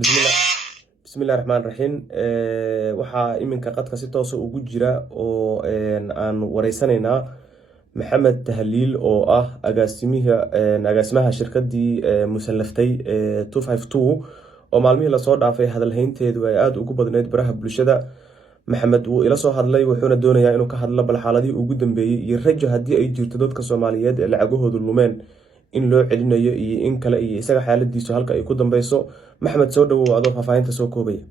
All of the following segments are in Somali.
bismillah bismillahi raxmaan raxiim. waxaa iminka qadka si toosa ugu jira oo aan wareysanaynaa maxamed tahliil oo ah agaasimaha shirkadii musallaftay 252 oo maalmihii lasoo dhaafay hadalhaynteedu ay aada ugu badneyd baraha bulshada. maxamed wuu ila soo hadlay, wuxuuna doonayaa inuu ka hadlo bal xaaladihii ugu dambeeyey iyo rajo haddii ay jirto dadka soomaaliyeed ee lacagahoodu lumeen in loo celinayo iyo in kale, iyo isaga xaaladiisu halka ay ku dambeyso. maxamed, soo dhawow adoo faahfaahinta soo koobaya.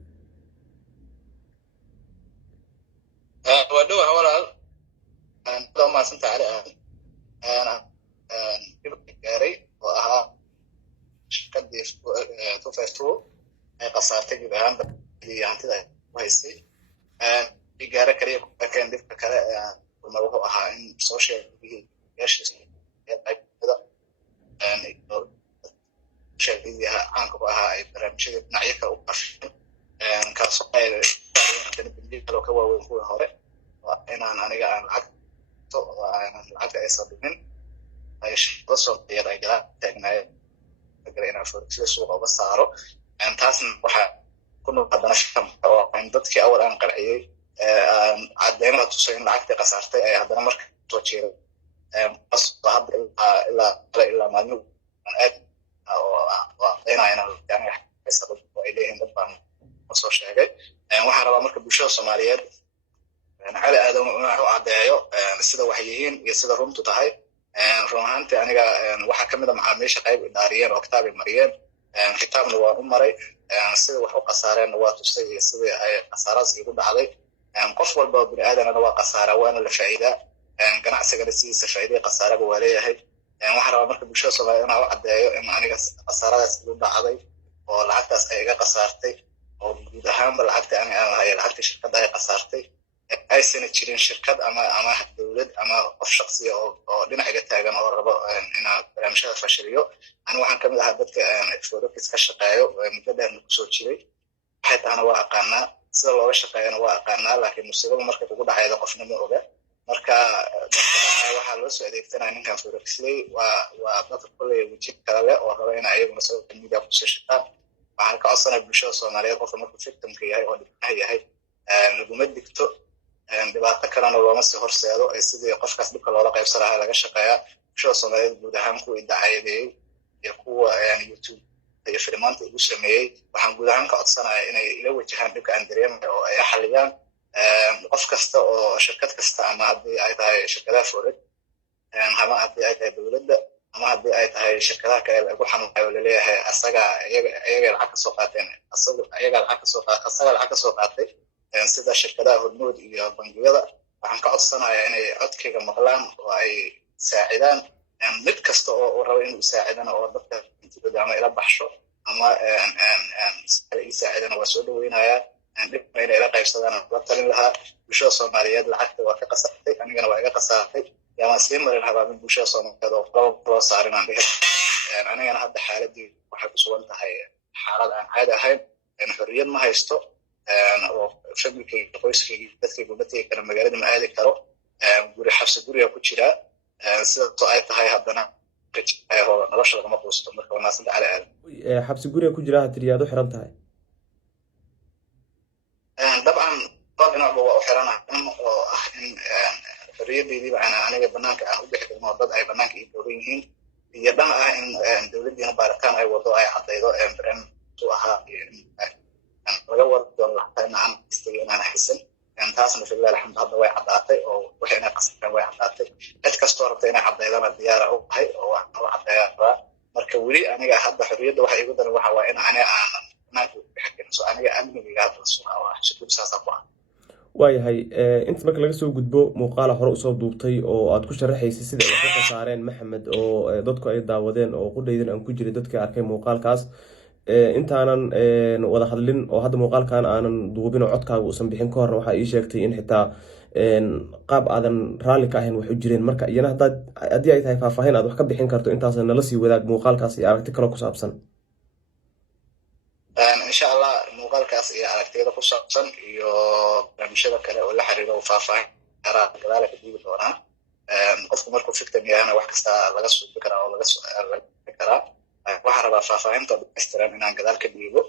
waa dhowaha walaal maasanta cali gaaray oo ahaa shirkadii 252 ay qasaartay guud ahaanba iyo hantida ku haystay. gaara kaliya kuakeen dhibka kale wuxuu ahaa in soo sheegay caanka ku ahaa ay barnaamijyada dhinacyo kale u qafeen kaasoo benjikalo ka waaweyn kuwii hore inaan aniga aan lacagta aysan dhimin ay shaqada soomaaliyeed ay gadaal taagnaayeen inaan sida suuqa uga saaro. taasna waxaa ku nool haddana shamka oo dadkii awal aan qarciyey cadeymaha tusay in lacagtii qasaartay ay haddana marka soo jeeday hadda ilaa maalmo aad ay leeyihiin dad baan soo sheegay. waxaan rabaa marka bulshada soomaaliyeed cali aadan inuu caddeeyo sida wax yihiin iyo sida runtu tahay. run ahaantii aniga waxaa kamid a macaamiisha qayb idaariyeen oo kitaab ay mariyeen, kitaabna waan u maray, sida wax u qasaareenna waa tusay iyo sidii ay qasaaradas igu dhacday. qof walba bini aadanana waa qasaara, waana la faa'iidaa. ganacsigana sidiisa faa'iidaya qasaaraba waa leeyahay. waxaan rabaa marka bulshada soomaaliyeed inaan u caddeeyo in aniga qasaaradaas igu dhacday oo lacagtaas ay iga qasaartay oo guud ahaanba lacagtii aniga aan lahay lacagtii shirkadda ay qasaartay aysana jirin shirkad ama dowlad ama qof shaksiya oo dhinaciga taagan oo rabo inaa barnaamijyada fashiliyo. aniga waxaan kamid ahaa dadka forex ka shaqeeyo muddo dheerna kusoo jiray. waxay tahana waa aqaanaa, sida looga shaqeeyana waa aqaanaa, laakiin musiibada markay kugu dhacayda qofna ma oga. marka waxaa loo soo adeegsanaya ninkan forexley waa dadka kolley weji kale leh oo raba in ayaguna social media kusoo shaqaan. waxaan ka codsanaya bulshada soomaaliyeed qofka markuu victimka yahay oo dhibanaha yahay laguma digto, dhibaato kalena looma sii horseedo. sidii qofkaas dhibka loola qaybsan lahaa laga shaqeeyaa. bulshada soomaaliyeed guud ahaan kuwa idaacayadeeyey iyo kuwa youtube iyo filimaanta igu sameeyey waxaan guud ahaan ka codsanaya inay ila wajahaan dhibka aan dareemayo oo ay xaliyaan. qof kasta oo shirkad kasta ama haddii ay tahay shirkadaha forex ama haddii ay tahay dowladda ama haddii ay tahay shirkadaha kale lagu xanuunayo oo laleeyahay asaga lacag kasoo qaateen asaga lacag kasoo qaatay sida shirkadaha hormood iyo bangiyada. waxaan ka codsanayaa inay codkayga maqlaan oo ay saacidaan mid kasta oo raba inuu saacidana oo dadka intooda ama ila baxsho ama kale ii saacidana waa soo dhaweynayaa. dhibna inay ila qaybsadaan la talin lahaa. bulshada soomaaliyeed lacagta waa ka qasaartay, anigana waa iga qasaartay. yaamaan sii marin habaamin bulshada soomaaliyeed oo laba loo saarin aan dhihi. anigana hadda xaaladii waxay ku sugan tahay xaalad aan caadi ahayn, xorriyad ma haysto oo familkayga qoyskayga dadkayga uma tegi kara, magaalada ma aadi karo, xabsi guriga ku jiraa. sidaasoo ay tahay haddana nolosha lagama quusto. marka waa naasanta cali aadan. xabsi guriga ku jira hatiriyaad u xiran tahay? dabcan laba dhinacba waa u xiranahan oo ah in xorriyadeydiiba aniga banaanka aan u bixi karin oo dad ay banaanka ii dooran yihiin, iyo dhan ah in dowladdiina baaritaan ay wado ay caddaydo barnaamij u ahaa laga wada doono lacagta in aan istay inaan haysan. taasna filah alxamdu hadda way caddaatay oo wixii inay qasareen way caddaatay. cid kastoo rabta inay caddaydana diyaara u tahay oo waxaan u caddeeyaa rabaa. marka weli aniga hadda xorriyadda waxa igu daran waxa waa in aniga aanan banaanka u bixi karin, so aniga amnigayga hadda la sugaa oo ah shirkadu saasaa ku ah. waayahay, inta marka laga soo gudbo muuqaala hore usoo duubtay oo aad ku sharaxaysay sida ay ka qasaareen maxamed oo dadku ay daawadeen oo qudhaydan aan ku jiray dadkii arkay muuqaalkaas. intaanan wada hadlin oo hadda muuqaalkan aanan duubin oo codkaaga uusan bixin ka horna waxaa ii sheegtay in xitaa qaab aadan raalli ka ahayn wax u jireen. marka iyana haddii ay tahay faahfaahin aad wax ka bixin karto intaas nala sii wadaag muuqaalkaas iyo aragti kale ku saabsan. insha allah muuqaalkaas iyo aragtiyada ku saabsan iyo barnaamijyada kale oo la xiriiro faahfaahin karaa gadaala ka dhiibi doonaa. qofku markuu victim yahana wax kasta laga suubi karaa oo laga karaa. waxaan rabaa faahfaahinta dhamaystiran inaan gadaal ka dhiibo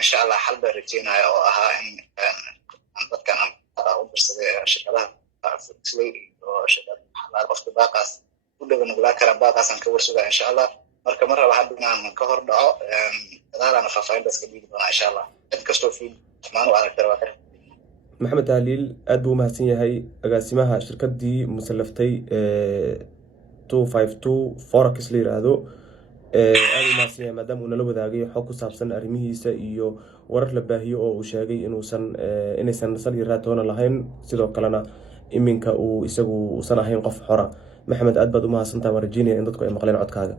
insha allah xal baan rajeynaya oo ahaa in dadkan u dirsaday shirkadaha Flixley oo shirkadaha qofka baaqaas u dhagan gulaa kara baaqaasan ka warsugaa insha allah marka mar raba hadda inaan ka hor dhaco dadaalana faahfaahintaas ka dhiigi doonaa insha allah cid kastoo fiidmaan u aragtay waa maxamed tahliil aad buu mahadsan yahay agaasimaha shirkadii musallaftay 252 forex la yiraahdo aad u mahadsan yahay maadaama uu nala wadaagay xog ku saabsan arrimihiisa iyo warar la baahiyo oo uu sheegay inaysan sal iyo raatoona lahayn sidoo kalena iminka uu isagu uusan ahayn qof xora maxamed aad baad u mahadsantahay waan rajeynaya in dadku ay maqleen codkaaga